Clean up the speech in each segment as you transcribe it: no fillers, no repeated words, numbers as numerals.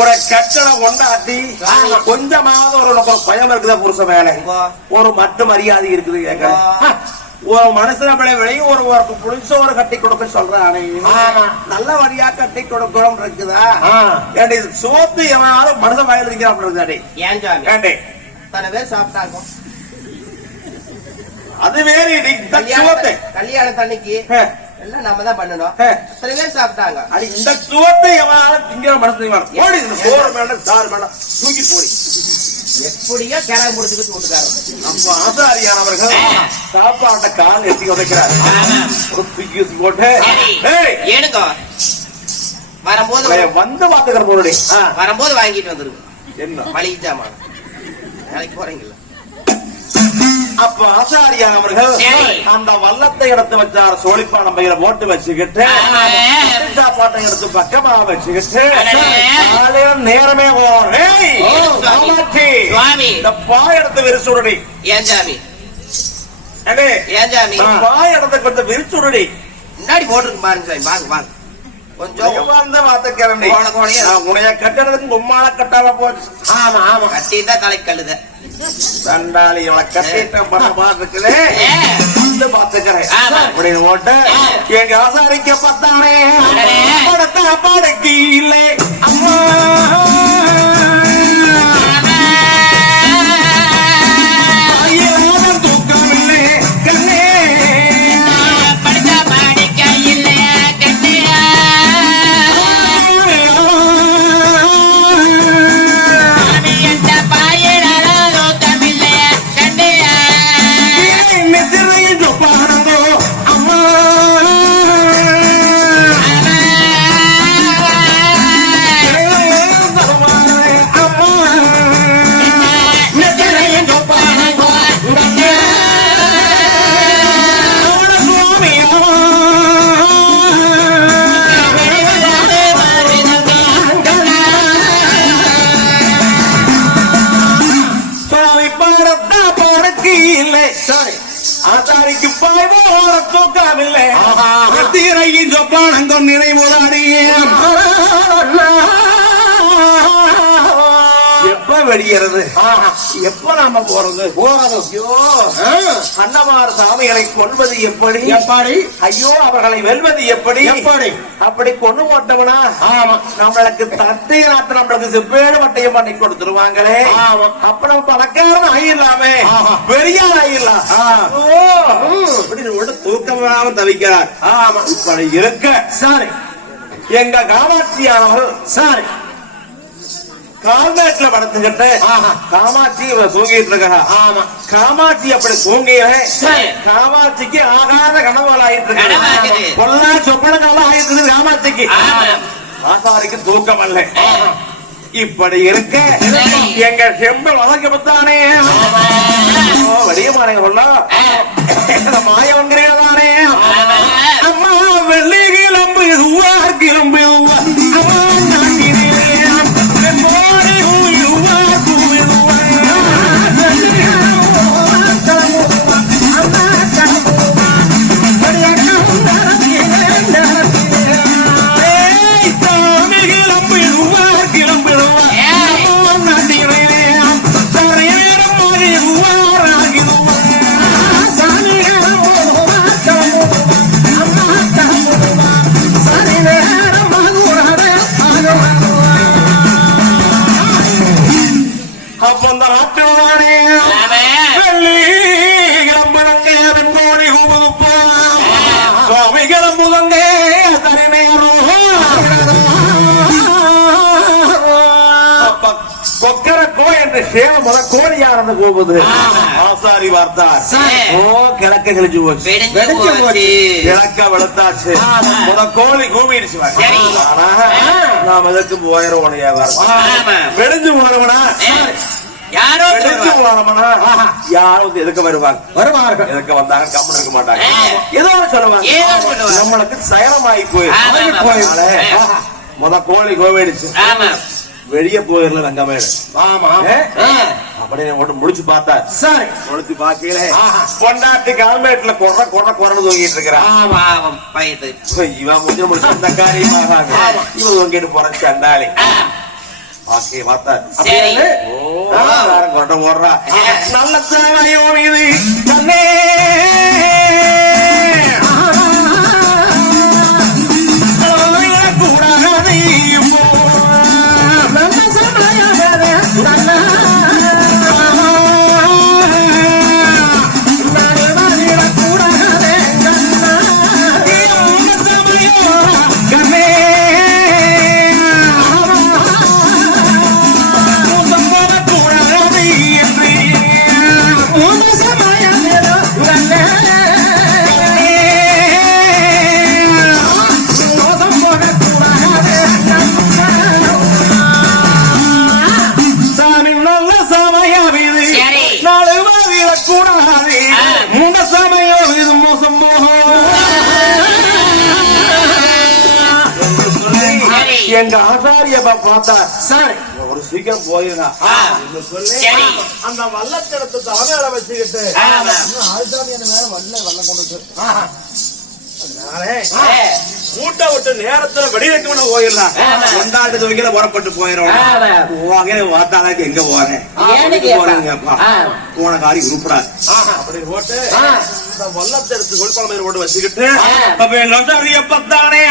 ஒரு கட்டணம் கொண்டாட்டி கொஞ்சமாவது ஒரு பயம் இருக்குதா புருஷ வேலை ஒரு மட்டு மரியாதை இருக்குது ஒரு மனுஷன விளையும் ஒரு புளிச்சோறு கட்டி கொடுக்க சொல்றானே நல்ல வழியா கட்டி கொடுக்கணும் இருக்குதா சோத்து எவனாலும் மனுஷன் வாயில் இருக்கிறான் பேர் சாப்பிட்டாங்க அது வேறு கல்யாண தண்ணிக்கு எல்லாம் நம்ம தான் பண்ணணும் சில பேர் சாப்பிட்டாங்க அது இந்த சுவத்தை எவனாலும் திங்கிற மனுஷன் தூக்கி போடி எப்படியோ கிராம முடிச்சுட்டு விட்டுக்காரு நம்ம ஆசாரியானவர்கள் சாப்பாட்ட கால் எட்டி உதைக்கிறார் போட்டு ஏனுங்க வரும்போது வந்து பாத்துக்கிற பொருளை வரும்போது வாங்கிட்டு வந்துருங்க என்ன மளிகை ஜாமான் நாளைக்கு போறீங்களா அப்ப ஆசாரியானவர்கள் அந்த வல்லத்தை எடுத்து வச்சார் சோழிப்பான பையில போட்டு வச்சுக்கிட்டு சாப்பாட்டை எடுத்து பக்கமா வச்சுக்கிட்டு நேரமே இந்த பாய் எடுத்து விரிச்சுடடி ஏன் சாமி பாய் எடுத்து கொஞ்சம் விரிச்சுடடி முன்னாடி போட்டுருக்கு பாருங்க சாமி வாங்க வாங்க கொஞ்சம் உனைய கட்டுறதுக்கு உம்மால கட்டாம போச்சு ஆமா ஆமா கட்டிதான் தலைக்கு கழுத தண்டாளி இவளை கட்டிட்ட பண்ண பாத்துக்குது பாத்துக்கிறேன் அப்படின்னு போட்டு எங்க ஆசாரிக்க பார்த்தானே படத்த பாடக்கு இல்லை அம்மா எப்ப வெளியறது எப்ப நாம போறது அன்னமார் சாமிகளை கொள்வது எப்படி ஐயோ அவர்களை வெல்வது எப்படி அப்படி கொண்டு போட்டவனா நம்மளுக்கு தட்டைய நாட்டு நம்மளுக்கு செப்பேடு வட்டையும் பண்ணி கொடுத்துருவாங்களே அப்ப நம்ம பணக்காரன் ஆயிடலாமே பெரிய ஆயிடலாம் தூக்கம் தவிக்கிறார் இப்படி இருக்க சாரி எங்க காமாட்சியானவர்கள் சாரி கால்மேட்ல படுத்துக்கிட்டு காமாட்சி தூங்கிட்டு இருக்க காமாட்சி அப்படி தூங்கிய காமாட்சிக்கு ஆகாத கனவுகள் ஆயிட்டு இருக்கு பொல்லா சொப்பனக்கால ஆயிட்டு இருக்கு காமாட்சிக்கு ஆசாரிக்கு தூக்கம் அல்ல இப்படி இருக்க எங்க செம்பு வளர்க்கப்பட்டானே வடியமானங்க கொள்ள மாயவங்கிறதானே அம்மா வெள்ளி கிளம்பு கிளம்பு கொக்கர என்று சேவ முத கோழியானது போகுது. ஆசாரி பார்த்தார். ஓ கிழக்க கிழிச்சு போச்சு, கிழக்க வெளுத்தாச்சு, முத கோழி கூவிடுச்சு. ஆனா நாம் எதற்கு போயிடுவோம் வெடிஞ்சு போனவனா யாரும் எதுக்கு வருவாங்க, எதுக்கு வந்தாங்க கம்மன் இருக்க மாட்டாங்க, ஏதோ சொல்லுவாங்க. நம்மளுக்கு சயனமாயி போயிடுச்சு. முத கோழி கோவிடுச்சு, வெளியே போயிடல வெங்கமேடு. அப்படின்னு ஒன்று முடிச்சு பார்த்தா சரி, முடிச்சு பார்க்கல பொண்டாட்டி கால்மேட்ல கொற கொற குறன்னு தூங்கிட்டு இருக்கிறான். இவன் முடிஞ்ச முடிச்சு இந்த காரியமாக இவன் தூங்கிட்டு போற சண்டாளி பாக்கே பார்த்தா கொண்ட போடுறா. நல்ல தேவையோ இது கண்ணே எங்க ஆசாரிய பார்த்தா சார் ஒரு சீக்கிரம் போயிருந்தா சொல்லி அந்த வல்லத்தெடுத்து தலைமையில வச்சுக்கிட்டு ஆசாமி அந்த மேல வல்லம் கொண்டு மூட்டை விட்டு நேரத்துல வெளியில போயிடலாம். கொண்டாட்டு துவைக்கல புறப்பட்டு போயிடும். வாத்தாளுக்கு எங்க போறேன் போன காரி உருப்படாது அப்படி போட்டு இந்த வல்லத்தை எடுத்து கொள்பழமையை போட்டு வச்சுக்கிட்டு அப்ப எங்க எப்பத்தானே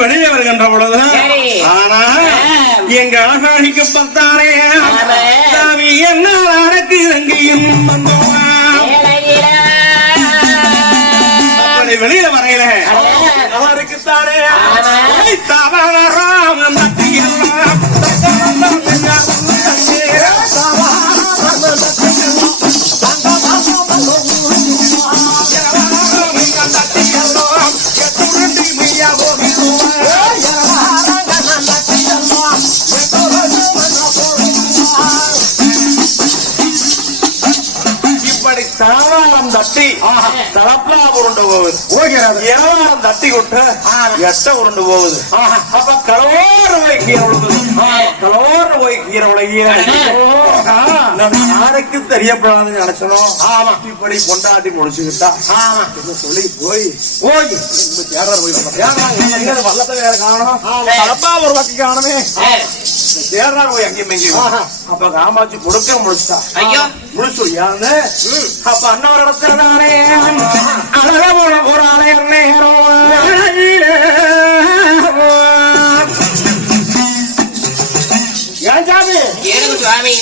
வெளியே வருகின்ற பொழுது ஆனா எங்க ஆசாரிக்கு பார்த்தானே சாமி என்ன நடக்கு எங்கேயும் அப்படி வெளியில வரையில அவருக்குத்தானே தவறாம தளவாரம் தட்டி தலப்பா உருண்டு போகுது, இளவாரம் தட்டி விட்டு எட்ட உருண்டு போகுது. அப்ப கலோறு போய் கீரை உழுகுது, கலோறு போய் கீரை உலகிய யாருக்கு தெரியப்படாதுன்னு நினைச்சனும். ஆமா இப்படி பொண்டாட்டி முடிச்சுக்கிட்டா சொல்லி போய் போய் வல்லத்தை வேற காணணும், தலப்பா ஒரு வக்கி காணமே தேர்றா போய் அங்கேயும் எங்கேயும். அப்ப காமாட்சி கொடுக்க முடிச்சா முடிச்சு யாருன்னு அப்ப அண்ணாவர் இடத்துலதானே அழக போன ஒரு ஆலய நேரம் ஏன் சாமி சுவாமி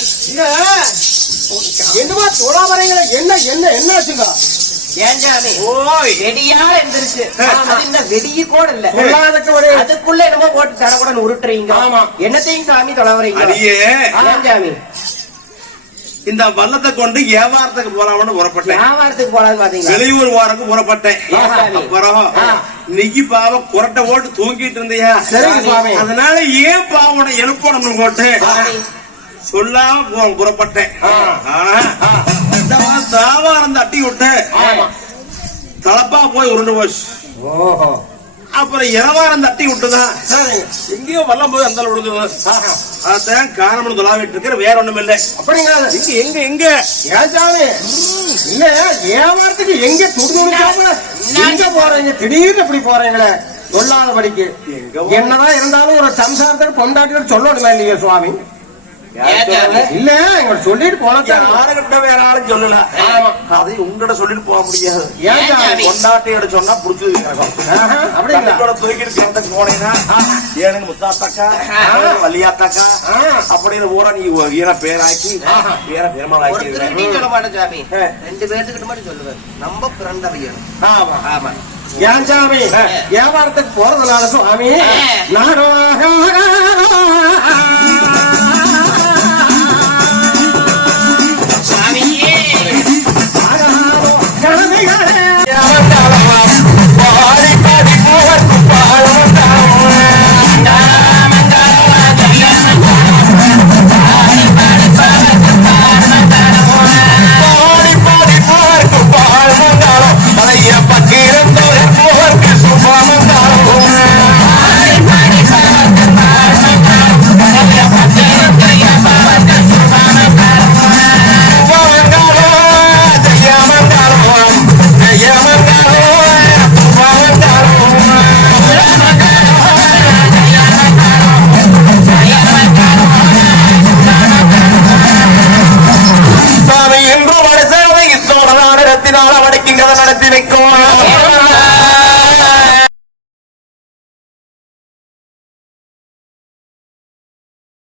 என்னமா தோழாமரைங்கள என்ன என்ன என்ன வச்சுங்க அதுக்குள்ள என்னமோ போட்டு தடகுடன் உருட்டுறீங்க. என்னத்தையும் சாமி தொலைவரீங்க. இந்த வல்லத்தை கொண்டு வியாபாரத்துக்கு போலாம்னு புறப்பட்டேன். வியாபாரத்துக்கு போலான்னு பாத்தீங்க, வெளியூர் வாரத்துக்கு புறப்பட்டேன். அப்புறம் இன்னைக்கு பாவம் குரட்டை போட்டு தூங்கிட்டு இருந்தியா, அதனால ஏன் பாவனை எழுப்பணும்னு போட்டு சொல்லாம புறப்பட்டேன். வியாபாரம் தட்டி விட்டு தலப்பா போய் உருண்டு போச்சு. அப்புறம் இரவாரம் தட்டி விட்டுதான் சரி. எங்கேயோ வரலாம் போது அந்த விழுந்து அதான் காரணம் தொலாவிட்டு இருக்கிற வேற ஒண்ணும் இல்லை. அப்படிங்களா? எங்க எங்க எங்க ஏன் சாமி இல்ல ஏமாறதுக்கு எங்க துடுதுடிக்காம எங்க போறீங்க? திடீர்னு இப்படி போறீங்களே சொல்லாதபடிக்கு. என்னதான் இருந்தாலும் ஒரு சம்சாரத்தில் கொண்டாட்டிகள் சொல்லணுமே இல்லையா சுவாமி? இல்ல எங்க சொல்லிட்டு போனா யாருகிட்ட வேற ஆளும் சொல்லல. அதை உங்ககிட்ட சொல்லிட்டு போக முடியாது. ஏன் கொண்டாட்டியோட சொன்னா புடிச்சது அப்படிங்களா? தூக்கிட்டு கிடந்துக்கு போனீங்கன்னா ஏனுங்க முத்தாத்தாக்கா வள்ளியாத்தாக்கா அப்படின்னு ஊரா நீ வீர பேராக்கி வீர பெருமாள் ஆக்கி சொல்ல மாட்டேன் சாமி. 2 பேர்த்துக்கிட்ட மட்டும் சொல்லுவேன். நம்ம பிறந்தவையன். ஆமா ஆமா. ஏன் சாமி வியாபாரத்துக்கு போறதுனால சுவாமி நடத்தி வைக்கும்